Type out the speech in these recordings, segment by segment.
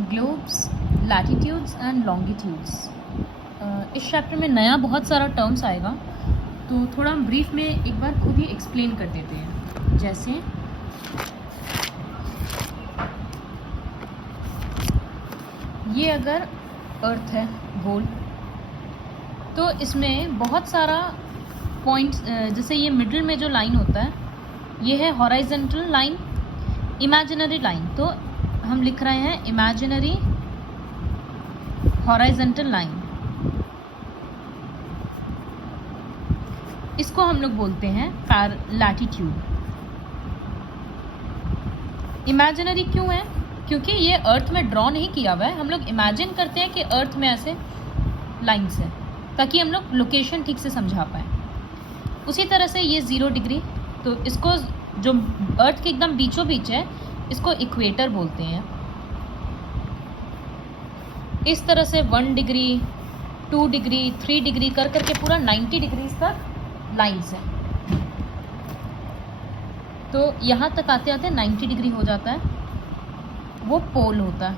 Globes, latitudes and longitudes. इस chapter में नया बहुत सारा टर्म्स आएगा, तो थोड़ा हम ब्रीफ में एक बार खुद ही एक्सप्लेन कर देते हैं। जैसे ये अगर अर्थ है गोल, तो इसमें बहुत सारा पॉइंट्स, जैसे ये मिडिल में जो लाइन होता है ये है हॉराइजेंटल लाइन, इमेजिनरी लाइन। तो हम लिख रहे हैं इमेजिनरी हॉराइजेंटल लाइन। इसको हम लोग बोलते हैं लैटिट्यूड। इमेजिनरी क्यों है? क्योंकि ये अर्थ में ड्रॉ नहीं किया हुआ है, हम लोग इमेजिन करते हैं कि अर्थ में ऐसे लाइन्स है, ताकि हम लोग लोकेशन ठीक से समझा पाएँ। उसी तरह से ये 0 डिग्री, तो इसको जो अर्थ के एकदम बीचों बीच है इसको इक्वेटर बोलते हैं। इस तरह से 1 डिग्री, 2 डिग्री, 3 डिग्री कर करके पूरा 90 डिग्रीज तक लाइन्स है। तो यहाँ तक आते आते 90 डिग्री हो जाता है, वो पोल होता है।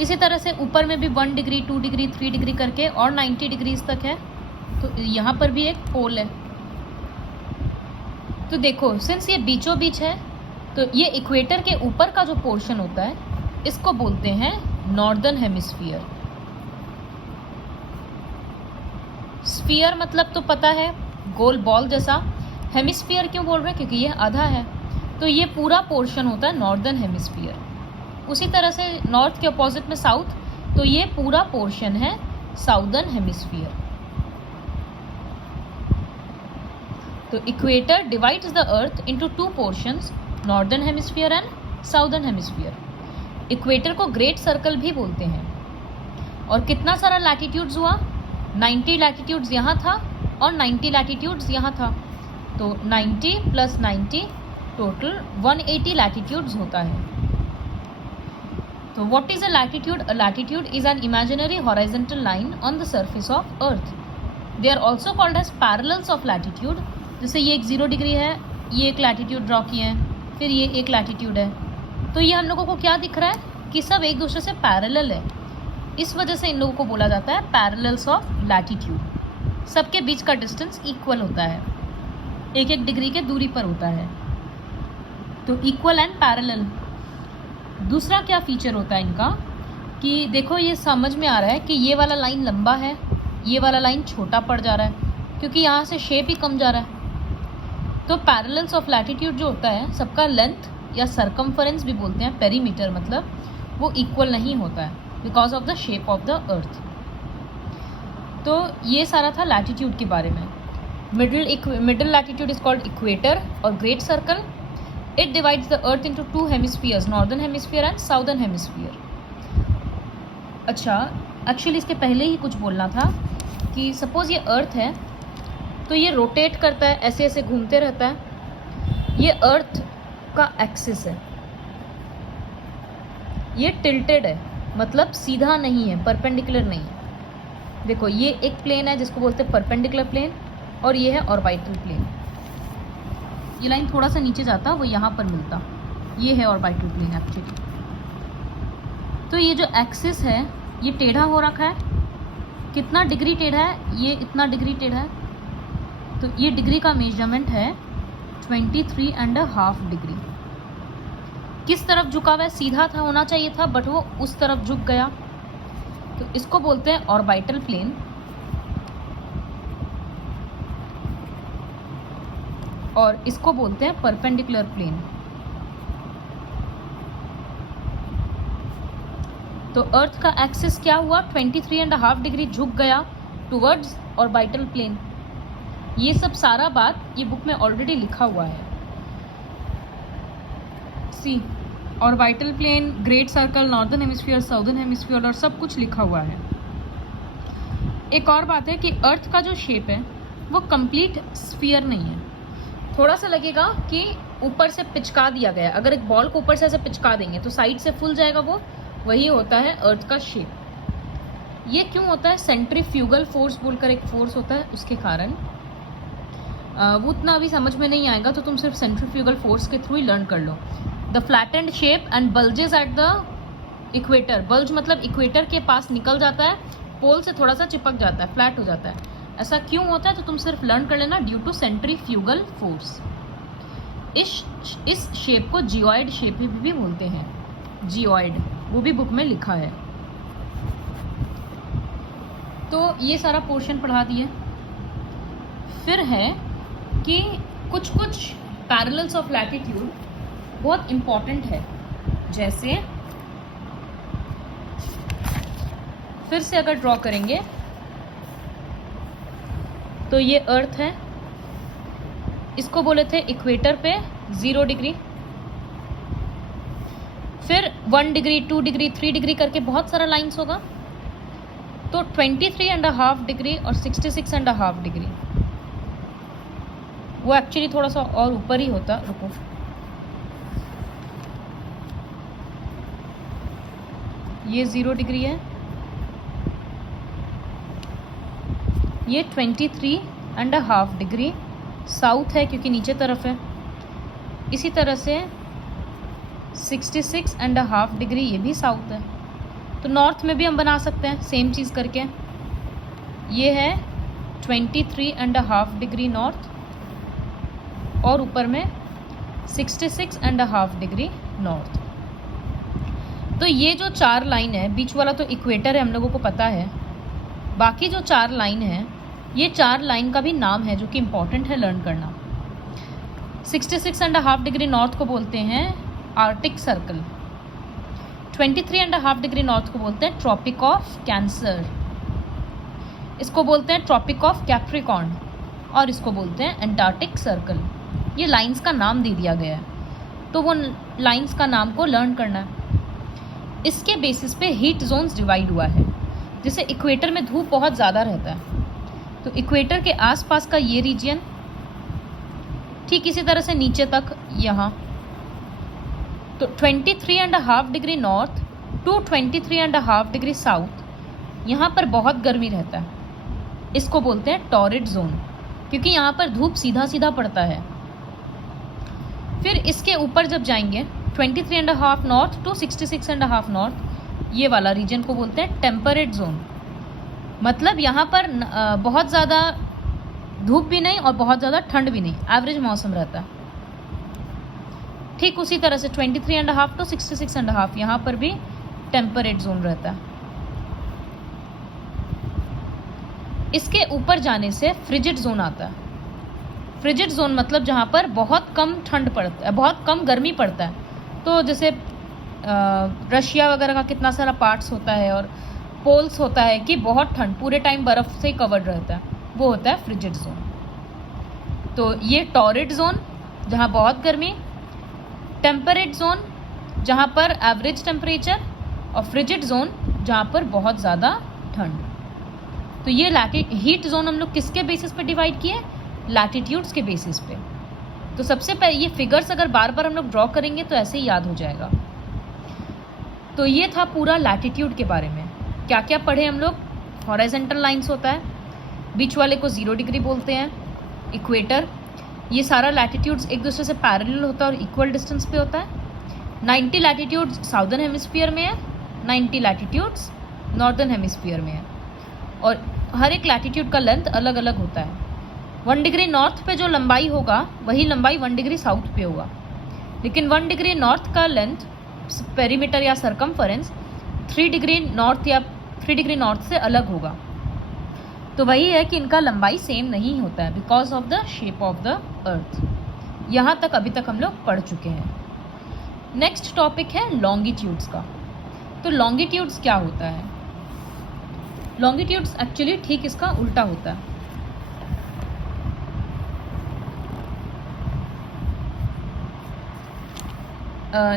इसी तरह से ऊपर में भी 1 डिग्री, 2 डिग्री, 3 डिग्री करके और 90 डिग्रीज तक है, तो यहाँ पर भी एक पोल है। तो देखो, सिंस ये बीचों बीच है, तो ये इक्वेटर के ऊपर का जो पोर्शन होता है इसको बोलते हैं नॉर्दर्न हेमिस्फीयर। स्फीयर मतलब तो पता है, गोल बॉल जैसा। हेमिस्फीयर क्यों बोल रहे हैं? क्योंकि ये आधा है, तो ये पूरा पोर्शन होता है नॉर्दर्न हेमिस्फीयर। उसी तरह से नॉर्थ के अपोजिट में साउथ, तो ये पूरा पोर्शन है साउदर्न हेमिस्फीयर। तो equator divides the earth into 2 portions, northern hemisphere and southern hemisphere. Equator को ग्रेट सर्कल भी बोलते हैं। और कितना सारा लैटिट्यूड्स हुआ? 90 लैटिट्यूड्स यहाँ था और 90 लैटिट्यूड्स यहाँ था, तो 90 + 90 टोटल 180 लैटिट्यूड्स होता है। तो what is a latitude? A latitude is an imaginary horizontal line on the surface of earth. They are also called as parallels of latitude. जैसे ये एक 0 डिग्री है, ये एक लैटिट्यूड ड्रॉ किए हैं, फिर ये एक लैटिट्यूड है, तो ये हम लोगों को क्या दिख रहा है कि सब एक दूसरे से पैरेलल है। इस वजह से इन लोगों को बोला जाता है पैरेलल्स ऑफ लैटिट्यूड। सबके बीच का डिस्टेंस इक्वल होता है, 1-1 डिग्री के दूरी पर होता है, तो इक्वल एंड पैरेलल। दूसरा क्या फीचर होता है इनका कि देखो, ये समझ में आ रहा है कि ये वाला लाइन लंबा है, ये वाला लाइन छोटा पड़ जा रहा है, क्योंकि यहाँ से शेप ही कम जा रहा है। तो पैरेलल्स ऑफ लैटिट्यूड जो होता है, सबका लेंथ या सरकमफरेंस भी बोलते हैं, पेरीमीटर मतलब, वो इक्वल नहीं होता है because of the shape of the earth. तो ये सारा था लैटिट्यूड के बारे में। Middle latitude is called equator और great circle. It divides the earth into 2 hemispheres, northern hemisphere and southern hemisphere. अच्छा, एक्चुअली इसके पहले ही कुछ बोलना था कि सपोज ये अर्थ है, तो ये रोटेट करता है, ऐसे ऐसे घूमते रहता है। ये अर्थ का एक्सिस है, ये टिल्टेड है, मतलब सीधा नहीं है, परपेंडिकुलर नहीं है। देखो, ये एक प्लेन है जिसको बोलते हैं परपेंडिकुलर प्लेन, और ये है ऑर्बिटल प्लेन। ये लाइन थोड़ा सा नीचे जाता, वो यहाँ पर मिलता, ये है ऑर्बिटल प्लेन एक्चुअली। तो ये जो एक्सिस है ये टेढ़ा हो रखा है। कितना डिग्री टेढ़ा है? ये इतना डिग्री टेढ़ा है। तो ये डिग्री का मेजरमेंट है 23.5 डिग्री। किस तरफ झुका हुआ है? सीधा था, होना चाहिए था, बट वो उस तरफ झुक गया, तो इसको बोलते हैं ऑर्बिटल प्लेन। और इसको बोलते हैं परपेंडिकुलर प्लेन। तो अर्थ का एक्सिस क्या हुआ? 23.5 डिग्री झुक गया टुवर्ड्स ऑर्बिटल प्लेन। ये सब सारा बात ये बुक में ऑलरेडी लिखा हुआ है। See, orbital plane, great circle, northern hemisphere, southern hemisphere, और सब कुछ लिखा हुआ है। एक और बात है कि अर्थ का जो शेप है वो कंप्लीट स्फीयर नहीं है। थोड़ा सा लगेगा कि ऊपर से पिचका दिया गया। अगर एक बॉल को ऊपर से ऐसे पिचका देंगे तो साइड से फुल जाएगा, वो वही होता है अर्थ का शेप। ये क्यों होता है? सेंट्रीफ्यूगल फोर्स बोलकर एक फोर्स होता है, उसके कारण। वो उतना अभी समझ में नहीं आएगा, तो तुम सिर्फ सेंट्रीफ्यूगल फोर्स के थ्रू ही लर्न कर लो। The flattened shape and bulges at the equator, bulge मतलब इक्वेटर के पास निकल जाता है, पोल से थोड़ा सा चिपक जाता है, फ्लैट हो जाता है। ऐसा क्यों होता है तो तुम सिर्फ लर्न कर लेना, ड्यू टू सेंट्रीफ्यूगल फोर्स। इस शेप को जियोइड शेप भी बोलते हैं, जियोइड, वो भी बुक में लिखा है। तो ये सारा पोर्शन पढ़ा दिए। फिर है कि कुछ पैरेलल्स ऑफ लैटिट्यूड बहुत इंपॉर्टेंट है। जैसे फिर से अगर ड्रॉ करेंगे तो ये अर्थ है, इसको बोले थे इक्वेटर पे 0 डिग्री, फिर 1 डिग्री 2 डिग्री 3 डिग्री करके बहुत सारा लाइंस होगा। तो 23.5 डिग्री और 66.5 डिग्री, वो एक्चुअली थोड़ा सा और ऊपर ही होता। रुको, ये 0 डिग्री है, ये 23.5 डिग्री साउथ है क्योंकि नीचे तरफ है। इसी तरह से 66.5 डिग्री ये भी साउथ है। तो नॉर्थ में भी हम बना सकते हैं सेम चीज़ करके। ये है 23.5 डिग्री नॉर्थ और ऊपर में 66.5 डिग्री नॉर्थ। तो ये जो 4 लाइन है, बीच वाला तो इक्वेटर है, हम लोगों को पता है। बाकी जो 4 लाइन है, ये 4 लाइन का भी नाम है जो कि इम्पॉर्टेंट है लर्न करना। 66.5 डिग्री नॉर्थ को बोलते हैं आर्टिक सर्कल, 23.5 डिग्री नॉर्थ को बोलते हैं ट्रॉपिक ऑफ कैंसर, इसको बोलते हैं ट्रॉपिक ऑफ कैप्रिकॉर्न, और इसको बोलते हैं एंटार्क्टिक सर्कल। ये लाइंस का नाम दे दिया गया है, तो वो लाइंस का नाम को लर्न करना है। इसके बेसिस पे हीट जोन्स डिवाइड हुआ है। जैसे इक्वेटर में धूप बहुत ज़्यादा रहता है, तो इक्वेटर के आसपास का ये रीजन, ठीक इसी तरह से नीचे तक यहाँ, तो 23.5 degree north to 23.5 degree south, यहाँ पर बहुत गर्मी रहता है। इसको बोलते हैं टॉरिड जोन, क्योंकि यहाँ पर धूप सीधा सीधा पड़ता है। फिर इसके ऊपर जब जाएंगे 23.5 नॉर्थ टू 66.5 नॉर्थ, ये वाला रीजन को बोलते हैं टेम्परेट जोन। मतलब यहाँ पर बहुत ज़्यादा धूप भी नहीं और बहुत ज़्यादा ठंड भी नहीं, एवरेज मौसम रहता है। ठीक उसी तरह से 23.5 टू 66.5 यहाँ पर भी टेम्परेट जोन रहता है। इसके ऊपर जाने से फ्रिजिड जोन आता है। फ्रिजिड जोन मतलब जहाँ पर बहुत कम ठंड पड़ता है, बहुत कम गर्मी पड़ता है। तो जैसे रशिया वगैरह का कितना सारा पार्ट्स होता है और पोल्स होता है कि बहुत ठंड, पूरे टाइम बर्फ़ से कवर्ड रहता है, वो होता है फ्रिजिड जोन। तो ये टॉरिड जोन जहाँ बहुत गर्मी, टेम्परेट जोन जहाँ पर एवरेज टेम्परेचर, और फ्रिजिड जोन जहाँ पर बहुत ज़्यादा ठंड। तो ये हीट जोन हम लोग किसके बेसिस पे डिवाइड किए? लैटिट्यूड्स के बेसिस पे। तो सबसे पहले ये फिगर्स अगर बार बार हम लोग ड्रॉ करेंगे तो ऐसे ही याद हो जाएगा। तो ये था पूरा लैटिट्यूड के बारे में। क्या क्या पढ़े हम लोग? हॉरिजॉन्टल लाइंस होता है, बीच वाले को 0 डिग्री बोलते हैं, इक्वेटर, ये सारा लैटिट्यूड्स एक दूसरे से पैरेलल होता है और इक्वल डिस्टेंस पे होता है। 90 लैटिट्यूड्स साउदर्न हेमिस्फीयर में है, 90 लैटिट्यूड्स नॉर्दर्न हेमिस्फीयर में है, और हर एक लैटिट्यूड का लेंथ अलग अलग होता है। 1 डिग्री नॉर्थ पे जो लंबाई होगा वही लंबाई 1 डिग्री साउथ पे होगा, लेकिन 1 डिग्री नॉर्थ का लेंथ पेरीमीटर या सरकमफरेंस 3 डिग्री नॉर्थ या 3 डिग्री नॉर्थ से अलग होगा। तो वही है कि इनका लंबाई सेम नहीं होता है because of the shape of the अर्थ। यहाँ तक अभी तक हम लोग पढ़ चुके हैं। नेक्स्ट टॉपिक है लॉन्गिट्यूड्स का। तो लॉन्गिट्यूड्स क्या होता है? लॉन्गिट्यूड्स एक्चुअली ठीक इसका उल्टा होता है।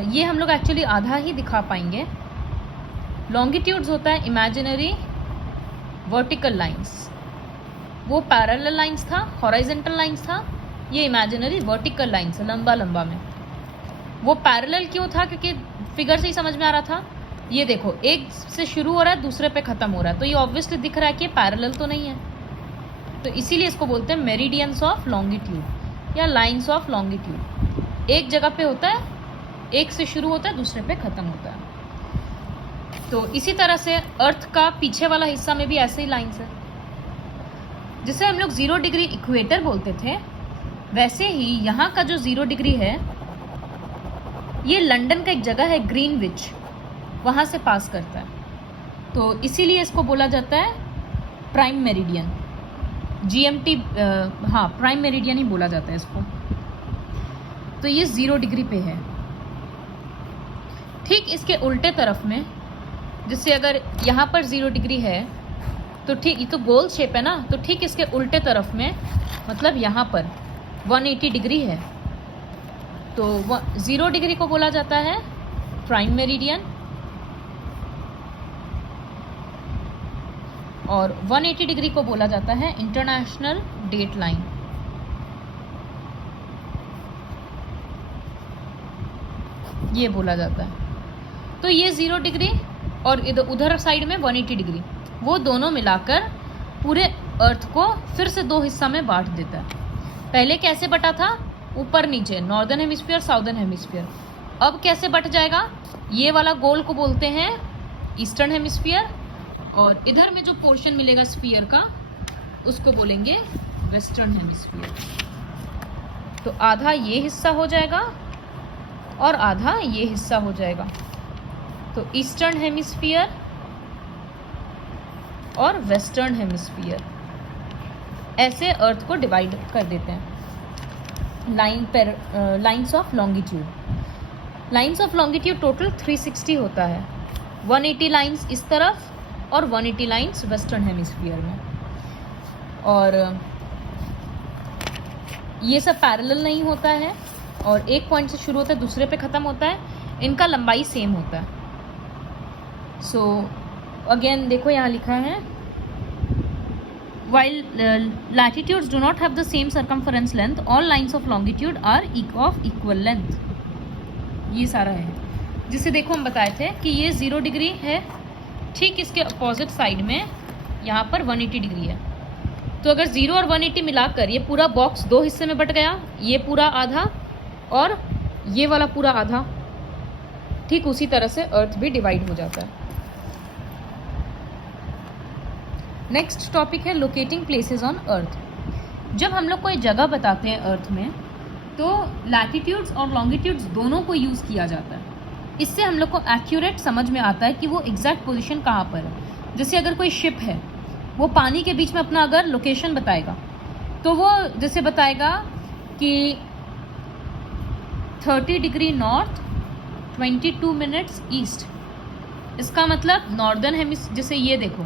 ये हम लोग एक्चुअली आधा ही दिखा पाएंगे। लॉन्गिट्यूड्स होता है इमेजिनरी वर्टिकल लाइंस, वो पैरेलल लाइंस था, हॉरिजॉन्टल लाइंस था, ये इमेजिनरी वर्टिकल लाइंस है, लंबा लंबा में। वो पैरेलल क्यों था? क्योंकि फिगर से ही समझ में आ रहा था। ये देखो, एक से शुरू हो रहा है दूसरे पे ख़त्म हो रहा है, तो ये ऑब्वियसली दिख रहा है कि पैरेलल तो नहीं है, तो इसीलिए इसको बोलते हैं मेरिडियंस ऑफ लॉन्गिट्यूड या लाइंस ऑफ लॉन्गिट्यूड। एक जगह पे होता है, एक से शुरू होता है दूसरे पे ख़त्म होता है। तो इसी तरह से अर्थ का पीछे वाला हिस्सा में भी ऐसे ही लाइन्स है, जिसे हम लोग 0 डिग्री इक्वेटर बोलते थे। वैसे ही यहाँ का जो 0 डिग्री है, ये लंदन का एक जगह है ग्रीनविच, वहाँ से पास करता है। तो इसीलिए इसको बोला जाता है प्राइम मेरिडियन, GMT, हाँ प्राइम मेरिडियन ही बोला जाता है इसको। तो ये 0 डिग्री पे है। ठीक इसके उल्टे तरफ में, जिससे अगर यहाँ पर 0 डिग्री है तो ठीक, ये तो गोल शेप है ना, तो ठीक इसके उल्टे तरफ में, मतलब यहाँ पर 180 डिग्री है। तो 0 डिग्री को बोला जाता है प्राइम मेरिडियन, और 180 डिग्री को बोला जाता है इंटरनेशनल डेट लाइन। ये बोला जाता है। तो ये 0 डिग्री और इधर उधर साइड में 180 डिग्री, वो दोनों मिलाकर पूरे अर्थ को फिर से 2 हिस्सा में बांट देता है। पहले कैसे बटा था? ऊपर नीचे, नॉर्दर्न हेमिस्फीयर, साउदर्न हेमिस्फीयर। अब कैसे बट जाएगा? ये वाला गोल को बोलते हैं ईस्टर्न हेमिस्फीयर, और इधर में जो पोर्शन मिलेगा स्फीयर का, उसको बोलेंगे वेस्टर्न हेमिस्फीयर। तो आधा ये हिस्सा हो जाएगा और आधा ये हिस्सा हो जाएगा। तो ईस्टर्न हेमिस्फीयर और वेस्टर्न हेमिस्फीयर, ऐसे अर्थ को डिवाइड कर देते हैं lines of longitude. Lines of longitude total 360 होता है। 180 लाइन्स इस तरफ और 180 लाइन्स वेस्टर्न हेमिस्फीयर में। और ये सब पैरेलल नहीं होता है, और एक पॉइंट से शुरू होता है दूसरे पे ख़त्म होता है। इनका लंबाई सेम होता है। सो अगेन देखो यहाँ लिखा है, while latitudes do not have the same circumference length, all lines of longitude are of equal length। ये सारा है, जिसे देखो हम बताए थे कि ये 0 डिग्री है, ठीक इसके अपोजिट साइड में यहाँ पर 180 डिग्री है। तो अगर 0 और 180 मिलाकर ये पूरा बॉक्स 2 हिस्से में बट गया, ये पूरा आधा और ये वाला पूरा आधा, ठीक उसी तरह से अर्थ भी डिवाइड हो जाता है। नेक्स्ट टॉपिक है लोकेटिंग प्लेसेस ऑन अर्थ। जब हम लोग कोई जगह बताते हैं अर्थ में, तो लैटिट्यूड्स और लॉन्गिट्यूड्स दोनों को यूज़ किया जाता है। इससे हम लोग को एक्यूरेट समझ में आता है कि वो एग्जैक्ट पोजीशन कहाँ पर है। जैसे अगर कोई शिप है, वो पानी के बीच में अपना अगर लोकेशन बताएगा, तो वो जैसे बताएगा कि 30 डिग्री नॉर्थ, 22 मिनट्स ईस्ट। इसका मतलब नॉर्दर्न हेमिस्फीयर, जैसे ये देखो,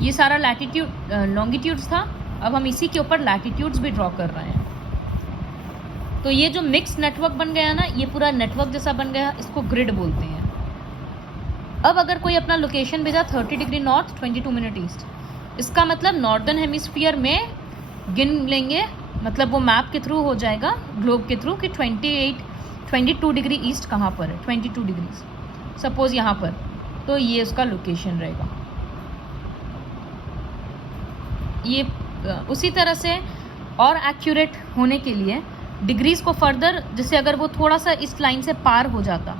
ये सारा लैटिट्यूड लॉन्गिट्यूड्स था। अब हम इसी के ऊपर लैटिट्यूड्स भी ड्रॉ कर रहे हैं। तो ये जो मिक्स नेटवर्क बन गया ना, ये पूरा नेटवर्क जैसा बन गया, इसको ग्रिड बोलते हैं। अब अगर कोई अपना लोकेशन भेजा 30 डिग्री नॉर्थ, 22 मिनट ईस्ट, इसका मतलब नॉर्दर्न हेमिस्फीयर में गिन लेंगे, मतलब वो मैप के थ्रू हो जाएगा, ग्लोब के थ्रू, कि 22 डिग्री ईस्ट कहाँ पर है, 22 डिग्री सपोज यहाँ पर, तो ये उसका लोकेशन रहेगा। ये उसी तरह से और एक्यूरेट होने के लिए डिग्रीज को फर्दर, जैसे अगर वो थोड़ा सा इस लाइन से पार हो जाता,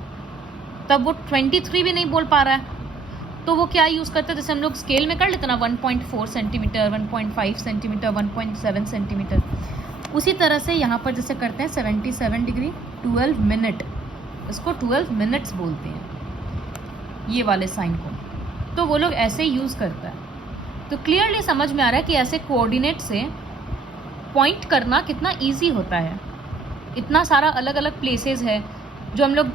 तब वो 23 भी नहीं बोल पा रहा है, तो वो क्या यूज़ करते हैं, जैसे हम लोग स्केल में कर लेते ना, 1.4 सेंटीमीटर, 1.5 सेंटीमीटर, 1.7 सेंटीमीटर, उसी तरह से यहाँ पर जैसे करते हैं 77 डिग्री 12 मिनट, इसको 12 मिनट्स बोलते हैं ये वाले साइन को। तो वो लोग ऐसे ही यूज़ करता है। तो क्लियरली समझ में आ रहा है कि ऐसे कोऑर्डिनेट से पॉइंट करना कितना इजी होता है। इतना सारा अलग अलग प्लेसेस है जो हम लोग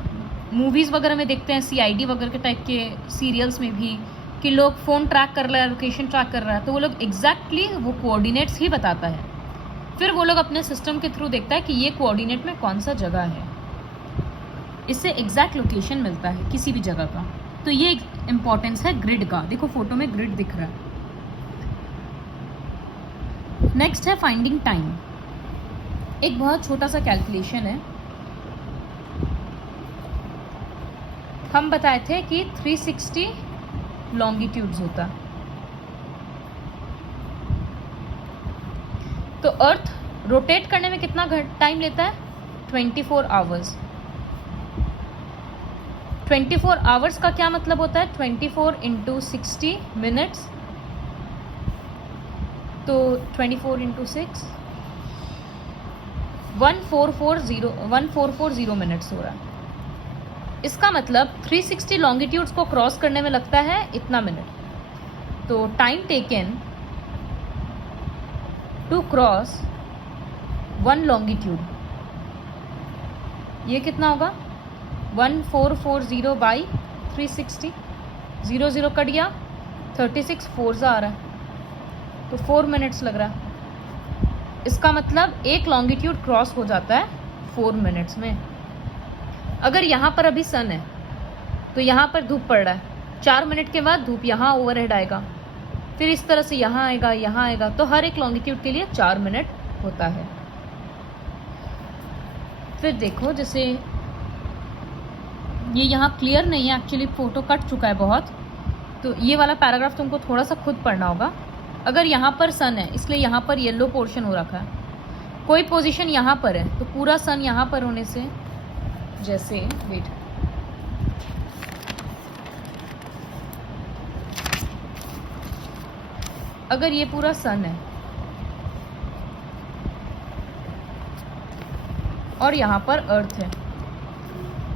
मूवीज़ वगैरह में देखते हैं, CID वगैरह के टाइप के सीरियल्स में भी, कि लोग फ़ोन ट्रैक कर रहा है, लोकेशन ट्रैक कर रहा है, तो वो लोग एग्जैक्टली वो कोऑर्डिनेट्स ही बताता है। फिर वो लोग अपने सिस्टम के थ्रू देखता है कि ये कोऑर्डिनेट में कौन सा जगह है, इससे एग्जैक्ट लोकेशन मिलता है किसी भी जगह का। तो ये इम्पोर्टेंस है ग्रिड का। देखो फोटो में ग्रिड दिख रहा है। नेक्स्ट है फाइंडिंग टाइम। एक बहुत छोटा सा कैलकुलेशन है। हम बताए थे कि 360 लॉन्गिट्यूड्स होता, तो अर्थ रोटेट करने में कितना टाइम लेता है? 24 आवर्स। 24 आवर्स का क्या मतलब होता है? 24 इंटू 60 मिनट्स, तो 24 इंटू 6 1440 मिनट्स हो रहा है। इसका मतलब 360 लॉन्गिट्यूड्स को क्रॉस करने में लगता है इतना मिनट। तो time taken to cross 1 longitude, ये कितना होगा? 1440 बाई 360, 0 कट गया, 36 4 आ रहा है, तो 4 मिनट्स लग रहा है। इसका मतलब एक लॉन्गिट्यूड क्रॉस हो जाता है 4 मिनट्स में। अगर यहाँ पर अभी सन है तो यहाँ पर धूप पड़ रहा है, 4 मिनट के बाद धूप यहाँ ओवरहेड आएगा, फिर इस तरह से यहाँ आएगा, तो हर एक लॉन्गिट्यूड के लिए 4 मिनट होता है। फिर देखो, जैसे ये यहाँ क्लियर नहीं है, एक्चुअली फोटो कट चुका है बहुत, तो ये वाला पैराग्राफ तुमको थोड़ा सा खुद पढ़ना होगा। अगर यहाँ पर सन है इसलिए यहाँ पर येलो पोर्शन हो रखा है, कोई पोजीशन यहाँ पर है तो पूरा सन यहाँ पर होने से, जैसे वेट, अगर ये पूरा सन है और यहाँ पर अर्थ है,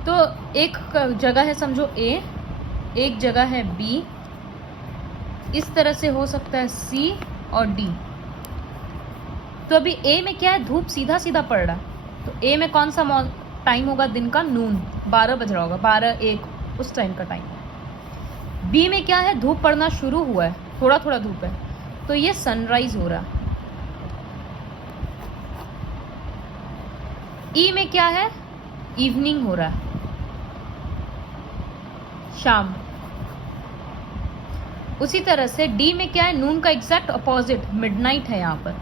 तो एक जगह है समझो A, एक जगह है B, इस तरह से हो सकता है C और D। तो अभी A में क्या है? धूप सीधा सीधा पड़ रहा है, तो A में कौन सा टाइम होगा? दिन का नून, 12 बज रहा होगा, 12-1 उस टाइम का टाइम। B में क्या है? धूप पड़ना शुरू हुआ है, थोड़ा थोड़ा धूप है, तो ये सनराइज हो रहा है। E में क्या है? इवनिंग हो रहा है, शाम। उसी तरह से D में क्या है? नून का एग्जैक्ट अपोजिट, मिडनाइट है यहाँ पर।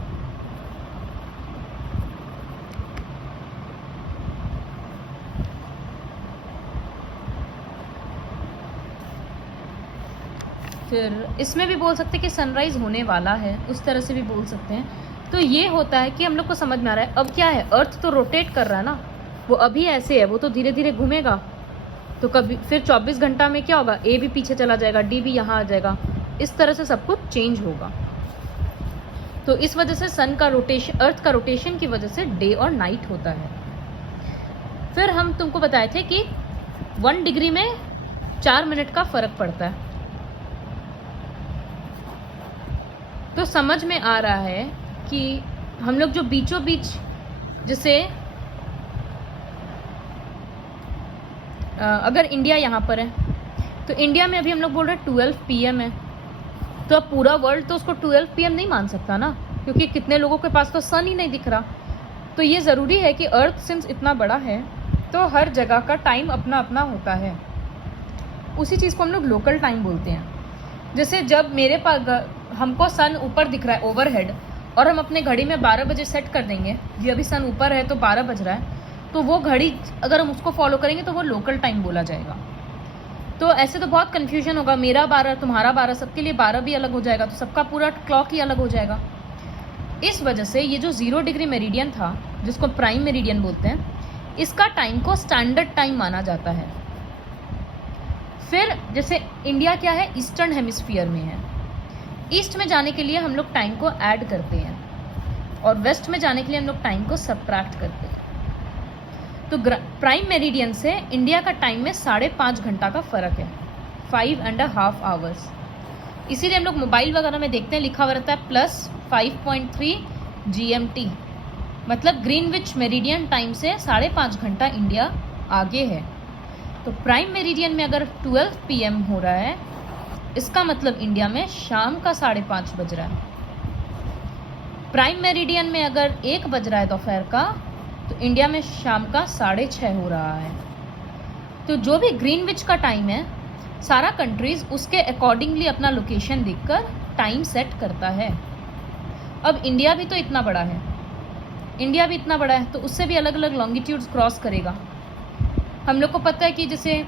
फिर इसमें भी बोल सकते हैं कि सनराइज होने वाला है, उस तरह से भी बोल सकते हैं। तो ये होता है कि हम लोग को समझ में आ रहा है। अब क्या है? अर्थ तो रोटेट कर रहा है ना, वो अभी ऐसे है, वो तो धीरे धीरे घूमेगा, तो कभी फिर 24 घंटा में क्या होगा? A भी पीछे चला जाएगा, D भी यहाँ आ जाएगा, इस तरह से सब कुछ चेंज होगा। तो इस वजह से सन का रोटेशन, अर्थ का रोटेशन की वजह से डे और नाइट होता है। फिर हम तुमको बताए थे कि 1 डिग्री में 4 मिनट का फर्क पड़ता है। तो समझ में आ रहा है कि हम लोग जो बीचों बीच, जैसे अगर इंडिया यहाँ पर है तो इंडिया में अभी हम लोग बोल रहे हैं 12 PM है, तो अब पूरा वर्ल्ड तो उसको 12 PM नहीं मान सकता ना, क्योंकि कितने लोगों के पास तो सन ही नहीं दिख रहा। तो ये ज़रूरी है कि अर्थ सिंस इतना बड़ा है तो हर जगह का टाइम अपना अपना होता है। उसी चीज़ को हम लोग लोकल टाइम बोलते हैं। जैसे जब मेरे पास हमको सन ऊपर दिख रहा है ओवरहेड, और हम अपने घड़ी में 12 बजे सेट कर देंगे, ये अभी सन ऊपर है तो 12 बज रहा है, तो वो घड़ी अगर हम उसको फॉलो करेंगे तो वो लोकल टाइम बोला जाएगा। तो ऐसे तो बहुत कन्फ्यूजन होगा, मेरा 12 तुम्हारा 12, सबके लिए 12 भी अलग हो जाएगा, तो सबका पूरा क्लॉक ही अलग हो जाएगा। इस वजह से ये जो 0 डिग्री मेरिडियन था, जिसको प्राइम मेरिडियन बोलते हैं, इसका टाइम को स्टैंडर्ड टाइम माना जाता है। फिर जैसे इंडिया क्या है? ईस्टर्न हेमिस्फीयर में है। ईस्ट में जाने के लिए हम लोग टाइम को ऐड करते हैं और वेस्ट में जाने के लिए हम लोग टाइम को सबट्रैक्ट करते हैं। तो प्राइम मेरिडियन से इंडिया का टाइम में 5.5 घंटा का फ़र्क है, 5.5 आवर्स। इसीलिए हम लोग मोबाइल वगैरह में देखते हैं लिखा हुआ रहता है +5.3 GMT, मतलब ग्रीनविच मेरिडियन टाइम से 5.5 घंटा इंडिया आगे है। तो प्राइम मेरिडियन में अगर 12 PM हो रहा है, इसका मतलब इंडिया में शाम का 5:30 बज रहा है। प्राइम मेरिडियन में अगर 1 बज रहा है दोपहर का, तो इंडिया में शाम का 6:30 हो रहा है। तो जो भी ग्रीनविच का टाइम है, सारा कंट्रीज उसके अकॉर्डिंगली अपना लोकेशन देखकर टाइम सेट करता है। अब इंडिया भी तो इतना बड़ा है, तो उससे भी अलग अलग लॉन्गिट्यूड्स क्रॉस करेगा। हम लोग को पता है कि जैसे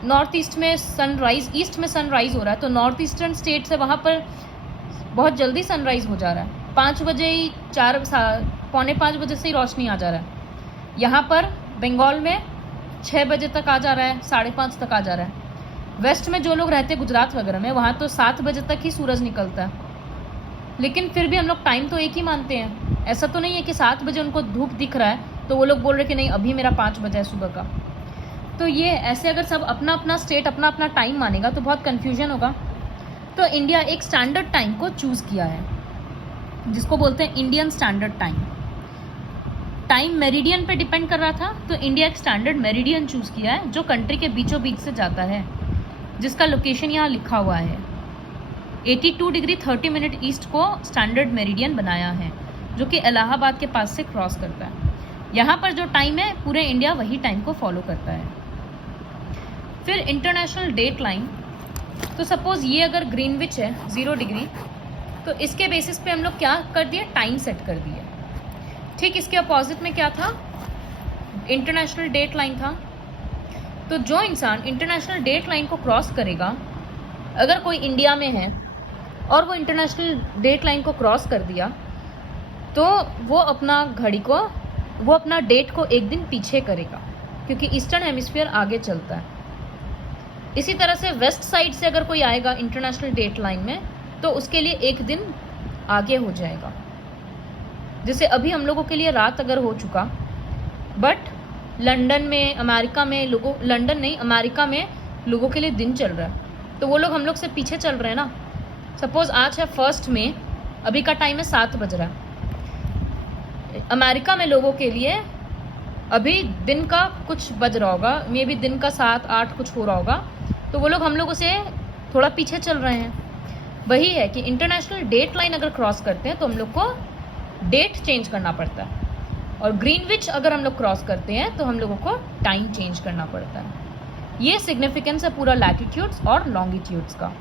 नॉर्थ ईस्ट में सनराइज, ईस्ट में सनराइज हो रहा है, तो नॉर्थ ईस्टर्न स्टेट से वहाँ पर बहुत जल्दी सनराइज हो जा रहा है, 5 बजे ही, 4 पौने 5 बजे से ही रोशनी आ जा रहा है। यहाँ पर बंगाल में 6 बजे तक आ जा रहा है, 5:30 तक आ जा रहा है। वेस्ट में जो लोग रहते हैं गुजरात वगैरह में, वहाँ तो 7 बजे तक ही सूरज निकलता है, लेकिन फिर भी हम लोग टाइम तो एक ही मानते हैं। ऐसा तो नहीं है कि 7 बजे उनको धूप दिख रहा है तो वो लोग बोल रहे कि नहीं अभी मेरा 5 बजे है सुबह का। तो ये ऐसे अगर सब अपना अपना स्टेट अपना अपना टाइम मानेगा तो बहुत कन्फ्यूजन होगा। तो इंडिया एक स्टैंडर्ड टाइम को चूज़ किया है जिसको बोलते हैं Indian standard time. Time meridian पे डिपेंड कर रहा था, तो इंडिया एक स्टैंडर्ड मेरिडियन चूज़ किया है जो कंट्री के बीचों बीच से जाता है, जिसका लोकेशन यहाँ लिखा हुआ है। 82 डिग्री 30 मिनट ईस्ट को स्टैंडर्ड मेरिडियन बनाया है, जो कि इलाहाबाद के पास से क्रॉस करता है। यहाँ पर जो टाइम है पूरे इंडिया वही टाइम को फॉलो करता है। फिर इंटरनेशनल डेट लाइन, तो सपोज ये अगर ग्रीनविच है 0 डिग्री, तो इसके बेसिस पे हम लोग क्या कर दिए, टाइम सेट कर दिए। ठीक इसके अपोजिट में क्या था, इंटरनेशनल डेट लाइन था। तो जो इंसान इंटरनेशनल डेट लाइन को क्रॉस करेगा, अगर कोई इंडिया में है और वो इंटरनेशनल डेट लाइन को क्रॉस कर दिया, तो वो अपना घड़ी को, वो अपना डेट को एक दिन पीछे करेगा, क्योंकि ईस्टर्न हेमिस्फीयर आगे चलता है। इसी तरह से वेस्ट साइड से अगर कोई आएगा इंटरनेशनल डेट लाइन में, तो उसके लिए एक दिन आगे हो जाएगा। जैसे अभी हम लोगों के लिए रात अगर हो चुका, बट लंदन में, अमेरिका में लोगों, लंदन नहीं अमेरिका में लोगों के लिए दिन चल रहा है, तो वो लोग हम लोग से पीछे चल रहे हैं ना। सपोज आज है 1 मई, अभी का टाइम है 7 बज रहा है। अमेरिका में लोगों के लिए अभी दिन का कुछ बज रहा होगा, मे भी दिन का 7-8 कुछ हो रहा होगा, तो वो लोग हम लोगों से थोड़ा पीछे चल रहे हैं। वही है कि इंटरनेशनल डेट लाइन अगर क्रॉस करते हैं तो हम लोग को डेट चेंज करना पड़ता है, और ग्रीनविच अगर हम लोग क्रॉस करते हैं तो हम लोगों को टाइम चेंज करना पड़ता है। ये सिग्निफिकेंस है पूरा लैटिट्यूड्स और लॉन्गिट्यूड्स का।